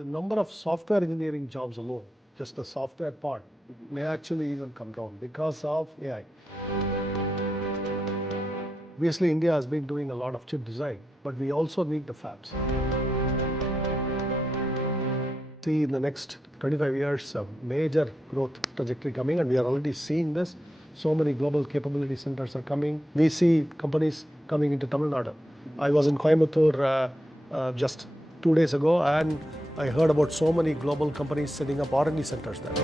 the number of software engineering jobs alone, just the software part, may actually even come down because of AI. Obviously, India has been doing a lot of chip design, but we also need the fabs. See in the next 25 years a major growth trajectory coming, and we are already seeing this. So many global capability centers are coming. We see companies coming into Tamil Nadu. I was in Coimbatore just 2 days ago, and I heard about so many global companies setting up R&D centers there.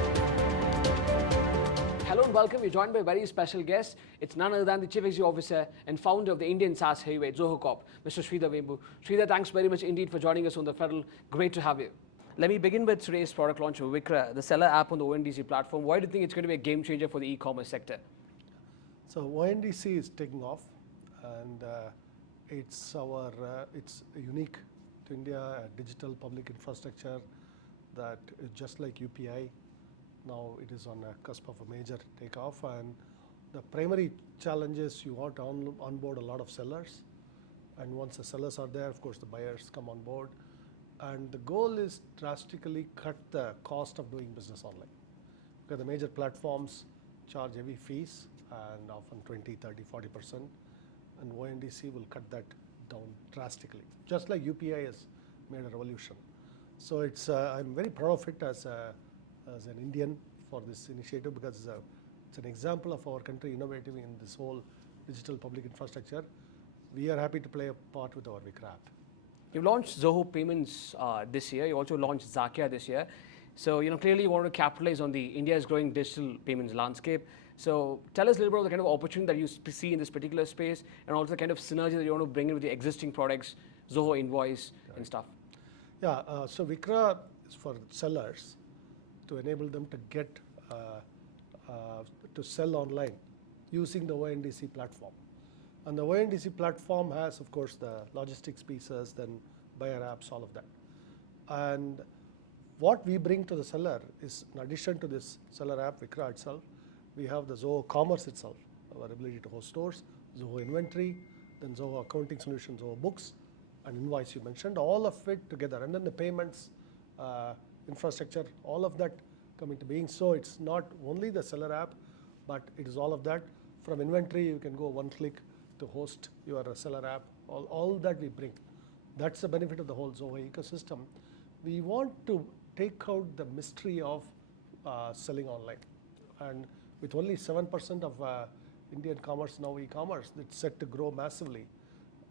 Hello and welcome. We're joined by a very special guest. It's none other than the Chief Executive Officer and founder of the Indian SaaS heavyweight, Zoho Corp, Mr. Sridhar Vembu. Sridhar, thanks very much indeed for joining us on TheFederal. Great to have you. Let me begin with today's product launch of Vikra, the seller app on the ONDC platform. Why do you think it's going to be a game changer for the e-commerce sector? So ONDC is taking off, and it's unique to India, a digital public infrastructure that is just like UPI. Now it is on a cusp of a major takeoff, and the primary challenge is you want to onboard a lot of sellers, and once the sellers are there, of course the buyers come on board, and the goal is drastically cut the cost of doing business online, because the major platforms charge heavy fees and often 20, 30, 40%, and ONDC will cut that down drastically, just like UPI has made a revolution. So it's I'm very proud of it as an Indian for this initiative, because it's an example of our country innovating in this whole digital public infrastructure. We are happy to play a part with our Vikra app. You've launched Zoho Payments this year. You also launched Zakia this year. So, clearly you want to capitalize on the India's growing digital payments landscape. So tell us a little bit about the kind of opportunity that you see in this particular space, and also the kind of synergy that you want to bring in with the existing products, Zoho Invoice and stuff. Yeah, so Vikra is for sellers to enable them to get to sell online using the ONDC platform. And the ONDC platform has, of course, the logistics pieces, then buyer apps, all of that. And what we bring to the seller is, in addition to this seller app, Vikra itself, we have the Zoho Commerce itself, our ability to host stores, Zoho Inventory, then Zoho Accounting Solutions, Zoho Books, and Invoice you mentioned, all of it together. And then the payments infrastructure, all of that come into being. So it's not only the seller app, but it is all of that. From inventory, you can go one click to host your seller app, all that we bring. That's the benefit of the whole Zoho ecosystem. We want to take out the mystery of selling online. And with only 7% of Indian commerce now e-commerce, it's set to grow massively.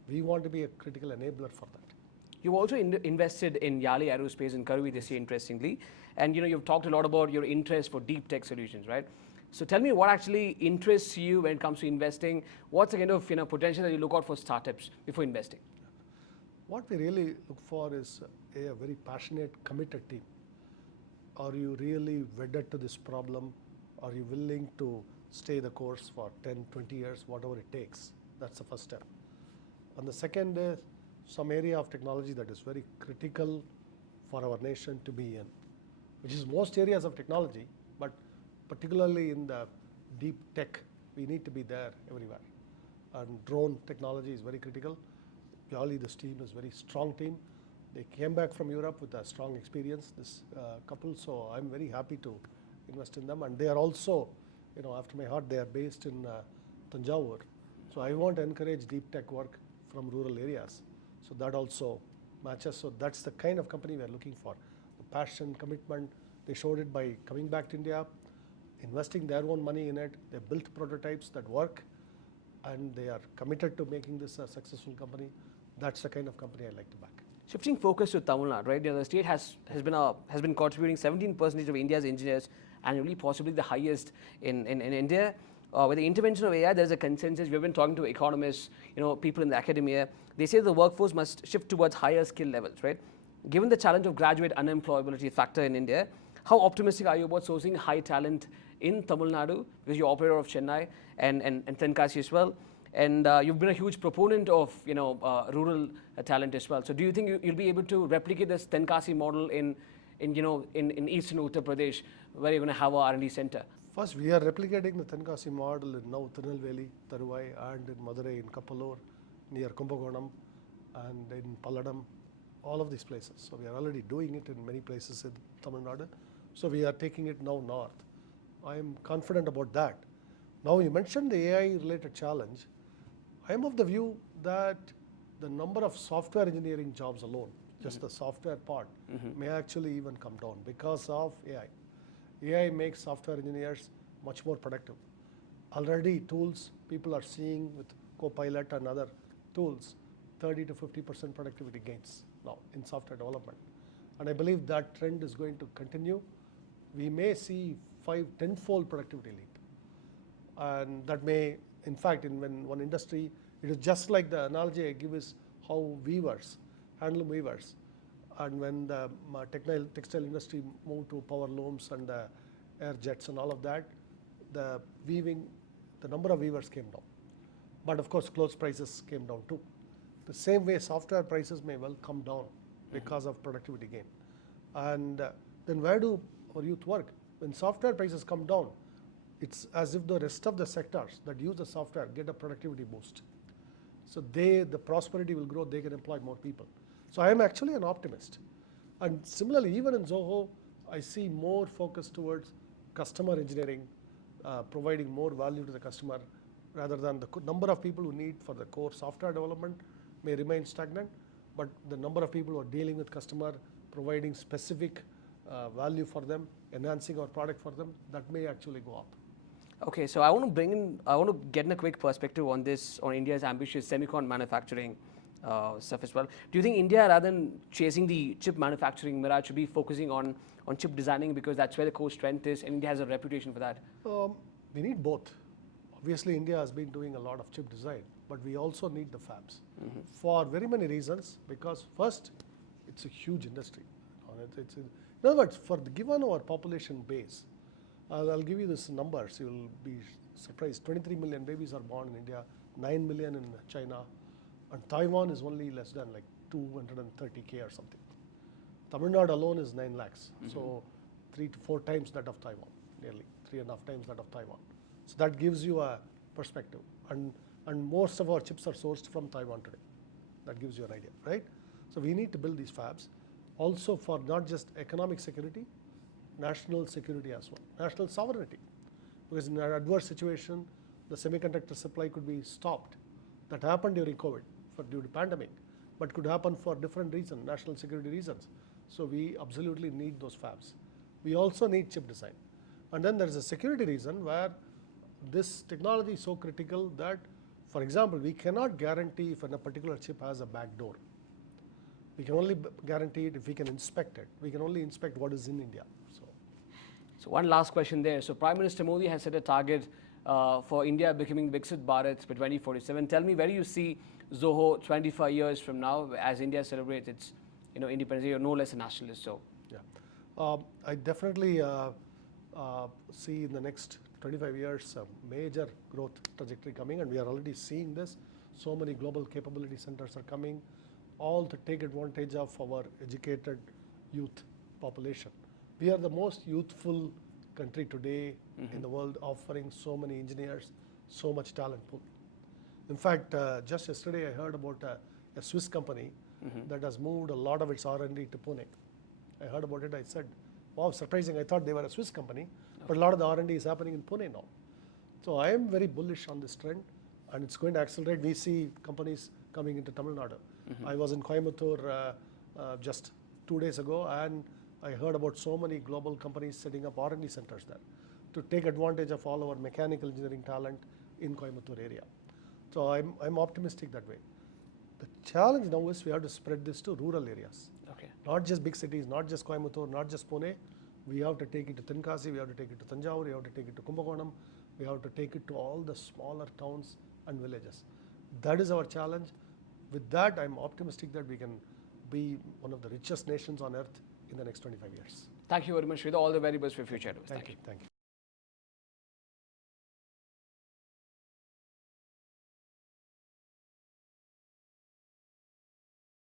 We want to be a critical enabler for that. You've also invested in Yali Aerospace in Karvi this year, interestingly. And you've talked a lot about your interest for deep tech solutions, right? So tell me what actually interests you when it comes to investing. What's the kind of potential that you look out for startups before investing? What we really look for is a very passionate, committed team. Are you really wedded to this problem? Are you willing to stay the course for 10, 20 years, whatever it takes? That's the first step. And the second is some area of technology that is very critical for our nation to be in, which is most areas of technology, but particularly in the deep tech, we need to be there everywhere. And drone technology is very critical. Yali, this team is a very strong team. They came back from Europe with a strong experience, this couple, so I'm very happy to invest in them. And they are also, after my heart, they are based in Tanjavur. So I want to encourage deep tech work from rural areas. So that also matches. So that's the kind of company we are looking for. The passion, commitment, they showed it by coming back to India, investing their own money in it. They built prototypes that work, and they are committed to making this a successful company. That's the kind of company I like to back. Shifting focus to Tamil Nadu, right? The state has been contributing 17% of India's engineers annually, possibly the highest in India. With the intervention of AI, there's a consensus. We've been talking to economists, people in the academia. They say the workforce must shift towards higher skill levels, right? Given the challenge of graduate unemployability factor in India, how optimistic are you about sourcing high talent in Tamil Nadu, because you're operator of Chennai and Tenkasi as well, and you've been a huge proponent of rural talent as well. So do you think you'll be able to replicate this Tenkasi model in eastern Uttar Pradesh, where you're going to have a R&D center? First, we are replicating the Tenkasi model in now Tirunelveli, Tharuvai, and in Madurai, in Kappalur, near Kumbakonam, and in Palladam, all of these places. So we are already doing it in many places in Tamil Nadu. So we are taking it now north. I am confident about that. Now you mentioned the AI related challenge. I am of the view that the number of software engineering jobs alone, just the software part, may actually even come down because of AI. AI makes software engineers much more productive. Already tools people are seeing with Copilot and other tools, 30 to 50% productivity gains now in software development. And I believe that trend is going to continue. We may see 5-10-fold productivity leap. And that may, in fact, in one industry, it is just like the analogy I give is how weavers, handloom weavers, and when the textile industry moved to power looms and the air jets and all of that, the number of weavers came down. But of course, clothes prices came down too. The same way, software prices may well come down because of productivity gain. And then where do our youth work? When software prices come down, it's as if the rest of the sectors that use the software get a productivity boost. So the prosperity will grow, they can employ more people. So I am actually an optimist. And similarly, even in Zoho, I see more focus towards customer engineering, providing more value to the customer, rather than the number of people who need for the core software development may remain stagnant, but the number of people who are dealing with customer, providing specific value for them, enhancing our product for them, that may actually go up. Okay, so I want to get in a quick perspective on this, on India's ambitious semicon manufacturing stuff as well. Do you think India, rather than chasing the chip manufacturing mirage, should be focusing on chip designing because that's where the core strength is, and India has a reputation for that? We need both. Obviously, India has been doing a lot of chip design, but we also need the fabs for very many reasons. Because first, it's a huge industry. In other words, given our population base, I'll give you these numbers. You'll be surprised. 23 million babies are born in India, 9 million in China, and Taiwan is only less than like 230K or something. Tamil Nadu alone is 9 lakhs, so 3 to 4 times that of Taiwan, nearly 3.5 times that of Taiwan. So that gives you a perspective. And most of our chips are sourced from Taiwan today. That gives you an idea, right? So we need to build these fabs also for not just economic security, national security as well, national sovereignty. Because in an adverse situation, the semiconductor supply could be stopped. That happened during COVID, due to pandemic, but could happen for different reasons, national security reasons. So we absolutely need those fabs. We also need chip design. And then there is a security reason where this technology is so critical that, for example, we cannot guarantee if a particular chip has a back door. We can only guarantee it if we can inspect it. We can only inspect what is in India. So one last question there. So Prime Minister Modi has set a target for India becoming Viksit Bharat by 2047. Tell me, where do you see Zoho 25 years from now as India celebrates its independence? You're no less a nationalist. So yeah, I definitely see in the next 25 years a major growth trajectory coming, and we are already seeing this. So many global capability centers are coming, all to take advantage of our educated youth population. We are the most youthful country today in the world, offering so many engineers, so much talent pool. In fact, just yesterday I heard about a Swiss company that has moved a lot of its R&D to Pune. I heard about it, I said, wow, surprising. I thought they were a Swiss company, but a lot of the R&D is happening in Pune now. So I am very bullish on this trend, and it's going to accelerate. We see companies coming into Tamil Nadu. I was in Coimbatore just 2 days ago, and I heard about so many global companies setting up R&D centers there to take advantage of all our mechanical engineering talent in Coimbatore area. So I'm optimistic that way. The challenge now is we have to spread this to rural areas. okay. Not just big cities, not just Coimbatore, not just Pune. We have to take it to Tenkasi, we have to take it to Tanjavur, we have to take it to Kumbakonam, we have to take it to all the smaller towns and villages. That is our challenge. With that, I'm optimistic that we can be one of the richest nations on earth in the next 25 years. Thank you very much, Sridhar. All the very best for your future. Thank you.